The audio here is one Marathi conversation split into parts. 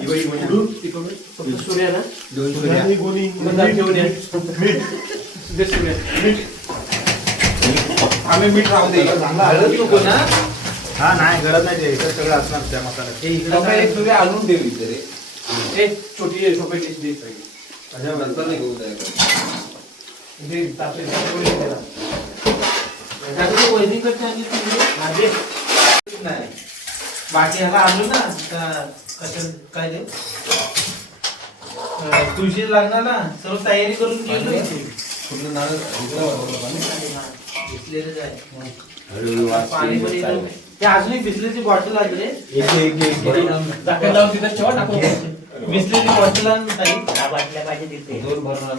सूर्या ना 2 सूर्या आम्ही मीठ राहू दे नको ना. हा नाही गरज नाही ते सगळं असणार त्या मसाल्यात एक सूर्या आणून दे इथे रे. एक छोटी सोपी डिश दे पाहिजे. नंतर नाही घेऊ द्यायला. दे तापे नाही बाकी ह्याला आणू ना काय दे तुळशी लागणार ना सर्व तयारी करून गेलो पाणी पण येतं. ते अजूनही बिस्लेची बॉटल आहे रे. जाकेट लावून तिथं ठेवा टाकू. बिस्लेची बॉटल आणि बाटल्या पाहिजे तिथे दोन भरून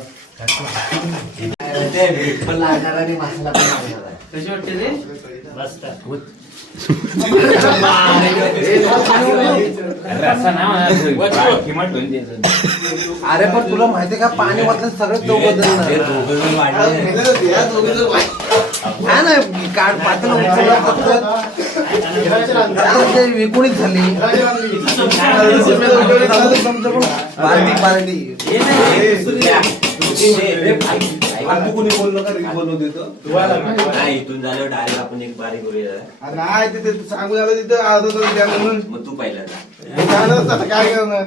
पण लागणार आणि मसाला पण लागणार आहे. कशी वाटते रे मस्त. अरे पण तुला माहितीये का पाणी वाटलं सगळं चव बदलणार पातळ विकुणीत झाली बारडी कोणी बोललो का बनवून देतो इथून झालं डायरेक्ट आपण एक बारी करूया. नाही तिथे सांगून आलं तिथं अर्ध तास द्या म्हणून मग तू पहिला काय करणार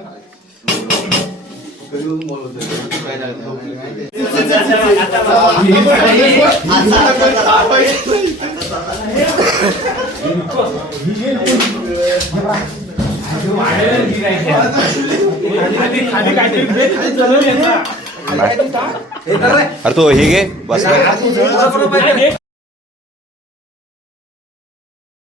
अरे तो हे घे बस